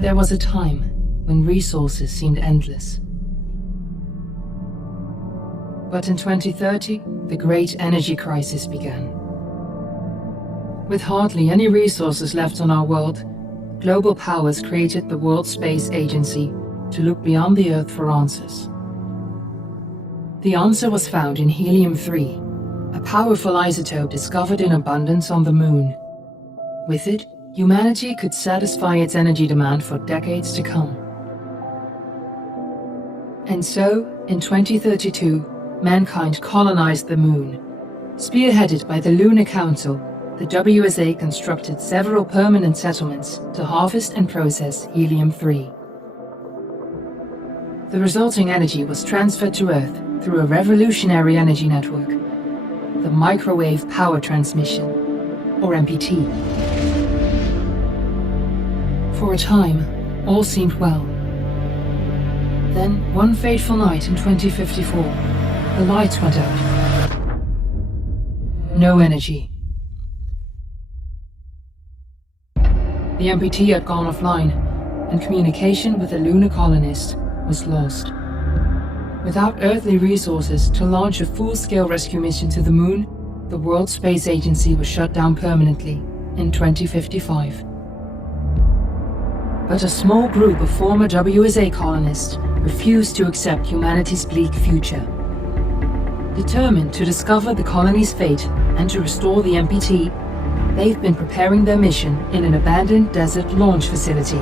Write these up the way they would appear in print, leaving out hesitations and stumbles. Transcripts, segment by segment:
There was a time when resources seemed endless. But in 2030, the great energy crisis began. With hardly any resources left on our world, global powers created the World Space Agency to look beyond the Earth for answers. The answer was found in helium-3, a powerful isotope discovered in abundance on the Moon. With it, humanity could satisfy its energy demand for decades to come. And so, in 2032, mankind colonized the Moon. Spearheaded by the Lunar Council, the WSA constructed several permanent settlements to harvest and process helium-3. The resulting energy was transferred to Earth through a revolutionary energy network, the Microwave Power Transmission, or MPT. For a time, all seemed well. Then, one fateful night in 2054, the lights went out. No energy. The MPT had gone offline, and communication with the lunar colonist was lost. Without earthly resources to launch a full-scale rescue mission to the Moon, the World Space Agency was shut down permanently in 2055. But a small group of former WSA colonists refused to accept humanity's bleak future. Determined to discover the colony's fate and to restore the MPT, they've been preparing their mission in an abandoned desert launch facility.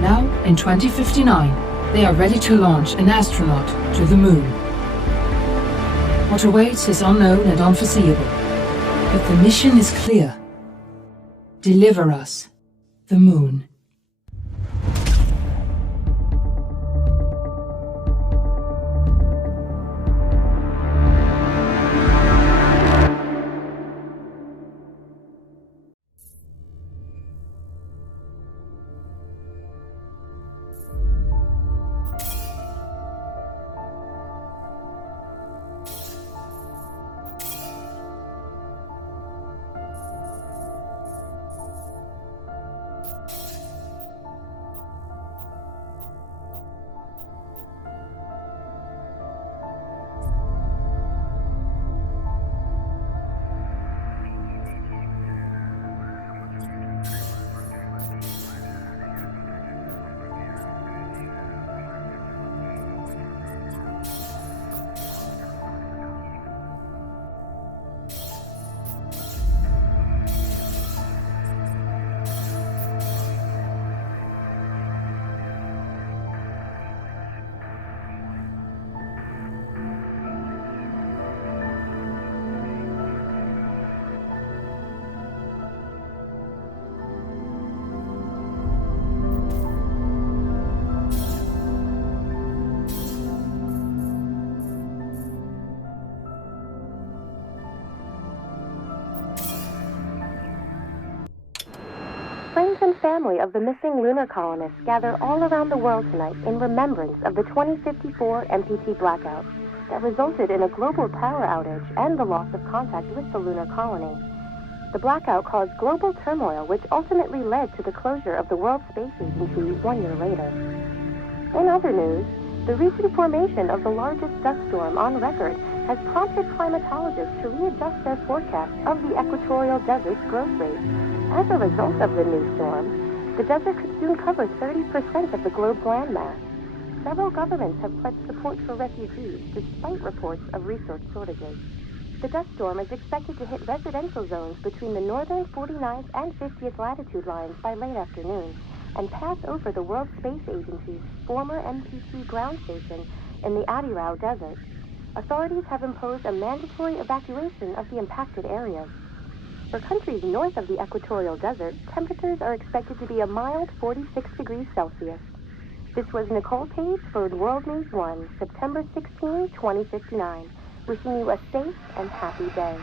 Now, in 2059, they are ready to launch an astronaut to the Moon. What awaits is unknown and unforeseeable, but the mission is clear. Deliver us the Moon. Friends and family of the missing lunar colonists gather all around the world tonight in remembrance of the 2054 MPT blackout that resulted in a global power outage and the loss of contact with the lunar colony. The blackout caused global turmoil, which ultimately led to the closure of the World Space Agency 1 year later. In other news, the recent formation of the largest dust storm on record has prompted climatologists to readjust their forecast of the equatorial desert's growth rate. As a result of the new storm, the desert could soon cover 30% of the globe's landmass. Several governments have pledged support for refugees, despite reports of resource shortages. The dust storm is expected to hit residential zones between the northern 49th and 50th latitude lines by late afternoon and pass over the World Space Agency's former MPT ground station in the Adirau Desert. Authorities have imposed a mandatory evacuation of the impacted areas. For countries north of the equatorial desert, temperatures are expected to be a mild 46 degrees Celsius. This was Nicole Page for World News 1, September 16, 2059. Wishing you a safe and happy day.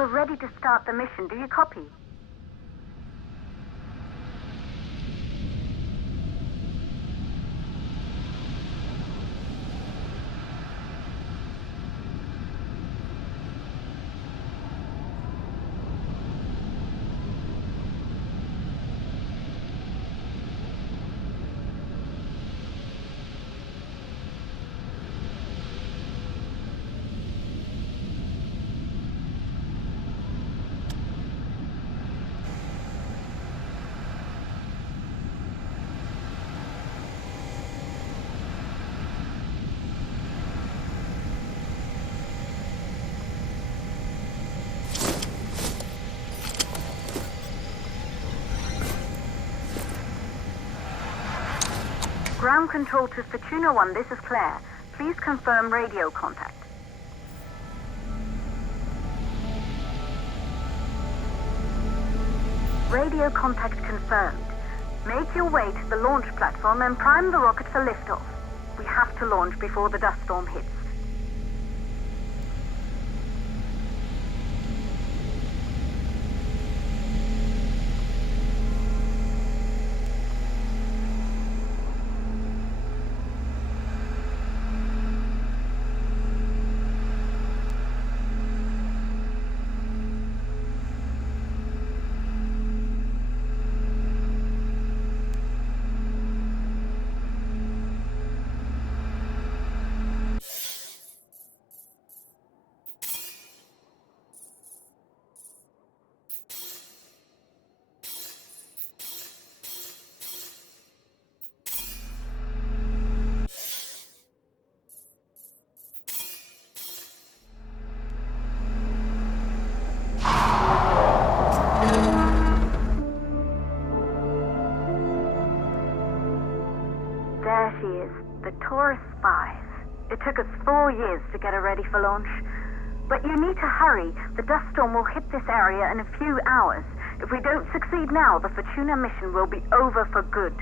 We're ready to start the mission. Do you copy? Ground control to Fortuna 1, this is Claire. Please confirm radio contact. Radio contact confirmed. Make your way to the launch platform and prime the rocket for liftoff. We have to launch before the dust storm hits. There she is, the tourist spies. It took us 4 years to get her ready for launch. But you need to hurry. The dust storm will hit this area in a few hours. If we don't succeed now, the Fortuna mission will be over for good.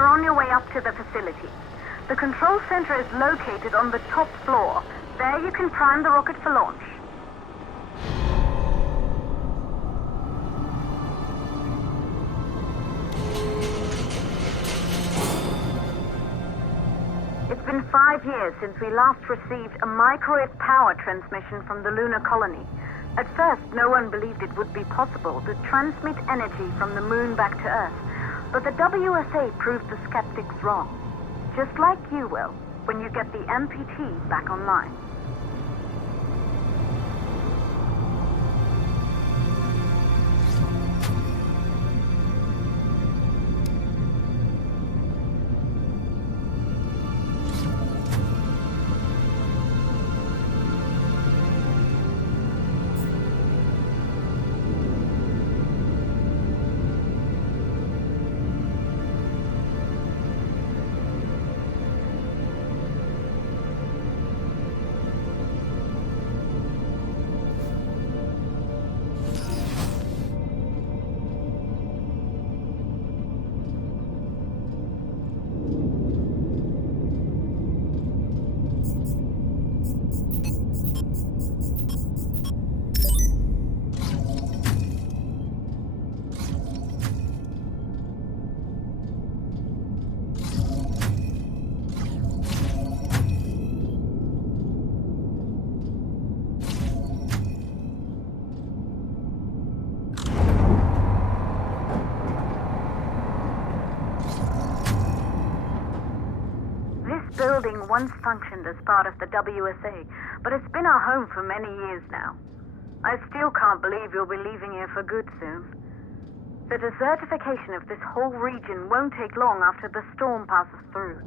you're on your way up to the facility. The control center is located on the top floor. There you can prime the rocket for launch. It's been 5 years since we last received a microwave power transmission from the lunar colony. At first, no one believed it would be possible to transmit energy from the moon back to Earth. But the WSA proved the skeptics wrong. Just like you will, when you get the MPT back online. Building once functioned as part of the WSA, but it's been our home for many years now. I still can't believe you'll be leaving here for good soon. The desertification of this whole region won't take long after the storm passes through.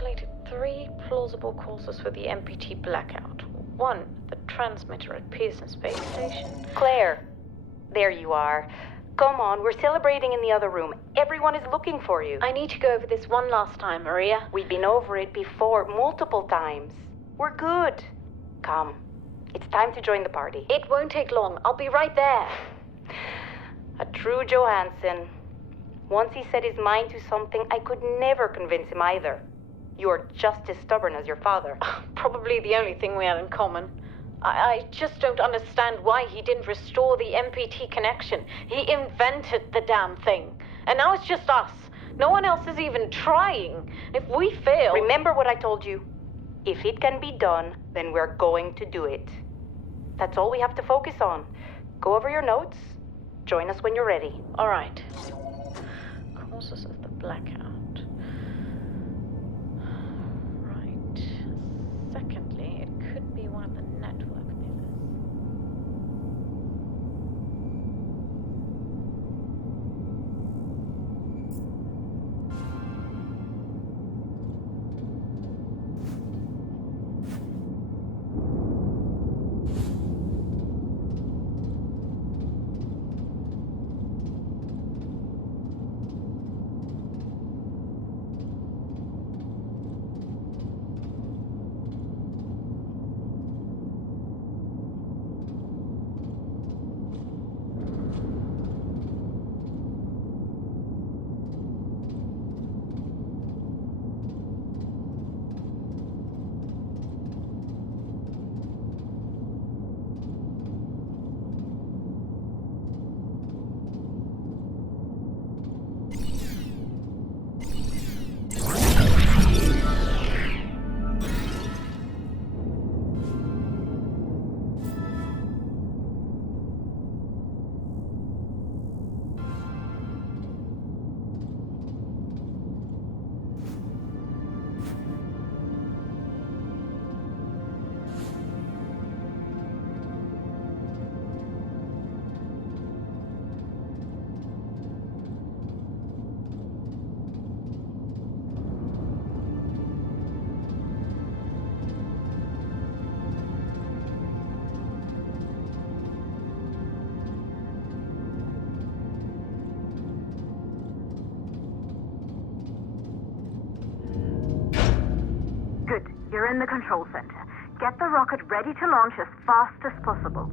isolated 3 plausible causes for the MPT blackout. 1, the transmitter at Pearson Space Station. Claire, there you are. Come on, we're celebrating in the other room. Everyone is looking for you. I need to go over this one last time, Maria. We've been over it before, multiple times. We're good. Come, it's time to join the party. It won't take long. I'll be right there. A true Johansson. Once he set his mind to something, I could never convince him either. You're just as stubborn as your father. Probably the only thing we had in common. I just don't understand why he didn't restore the MPT connection. He invented the damn thing. And now it's just us. No one else is even trying. If we fail... Remember what I told you. If it can be done, then we're going to do it. That's all we have to focus on. Go over your notes. Join us when you're ready. All right. Causes of the blackout. Right. Secondly, it could be one of the network pillars. Good. You're in the control center. Get the rocket ready to launch as fast as possible.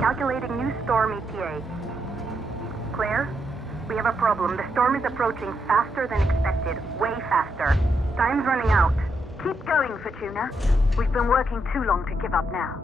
Calculating new storm ETA. Claire, we have a problem. The storm is approaching faster than expected. Way faster. Time's running out. Keep going, Fortuna. We've been working too long to give up now.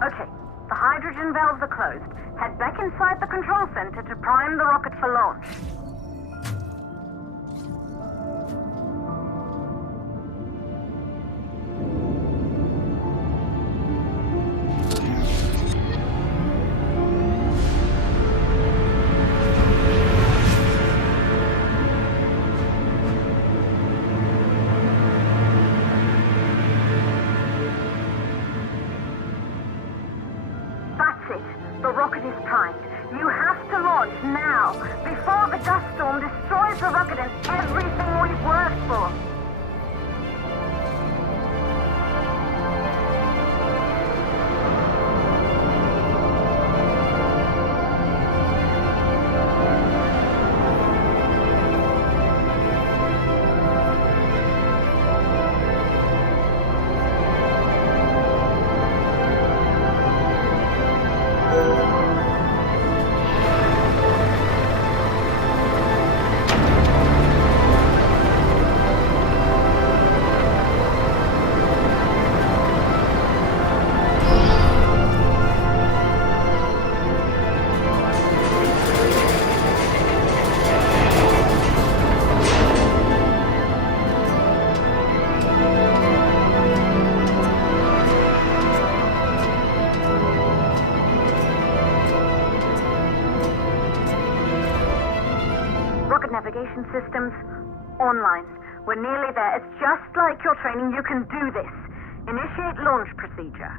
Okay, the hydrogen valves are closed. Head back inside the control center to prime the rocket for launch. The rocket is primed. You have to launch now, before the dust storm destroys the rocket and everything we've worked for. Navigation systems online. We're nearly there. It's just like your training. You can do this. Initiate launch procedure.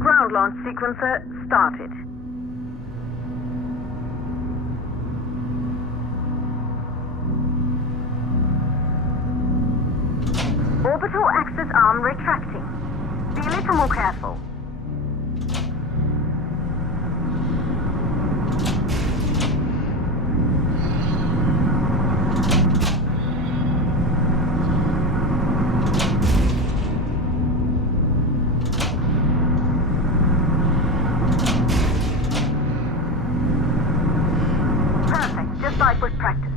Ground launch sequencer started. Orbital axis arm retracting. Be a little more careful. Like was practiced.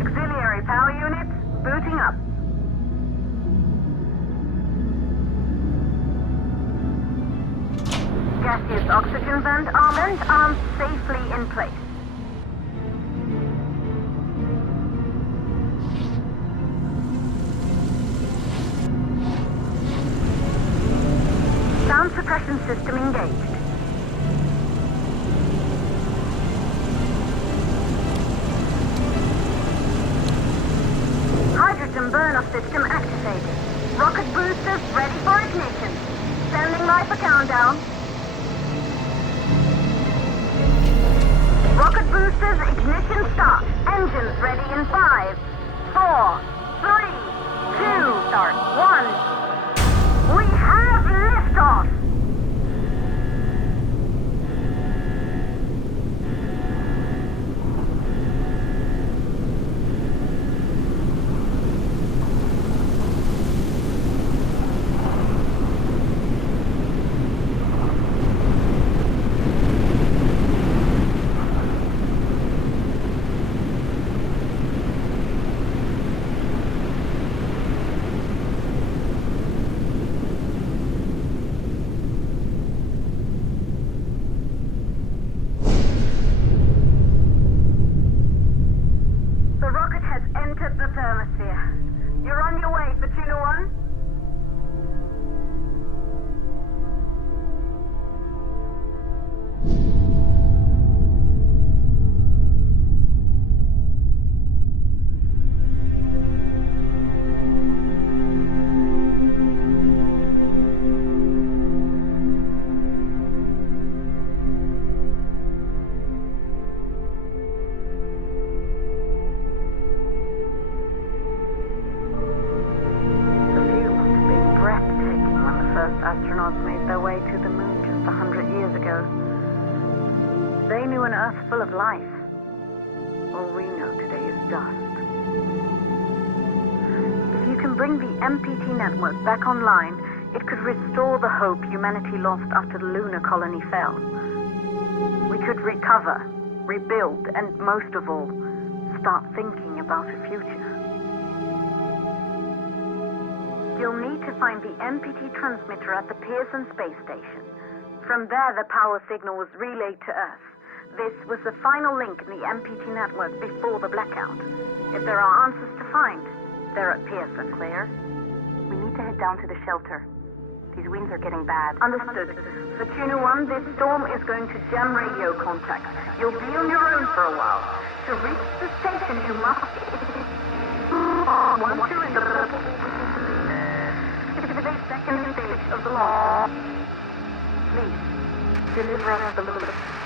Auxiliary power units booting up. Gaseous oxygen vent arms safely in place. Sound suppression system engaged. Hydrogen burn-off system activated. Rocket boosters ready for ignition. Standing by for countdown. Rocket boosters ignition start. Engines ready in 5, 4, 3, 2, start 1. We have liftoff! ago. They knew an Earth full of life. All we know today is dust. If you can bring the MPT network back online, it could restore the hope humanity lost after the lunar colony fell. We could recover, rebuild, and most of all, start thinking about a future. You'll need to find the MPT transmitter at the Pearson space station. From there, the power signal was relayed to Earth. This was the final link in the MPT network before the blackout. If there are answers to find, they're at Pearson. Claire? We need to head down to the shelter. These winds are getting bad. Understood. For Tuner 1, this storm is going to jam radio contact. You'll be on your own for a while. To reach the station, you must... Once you're in the second stage of the launch, please, deliver us the loop.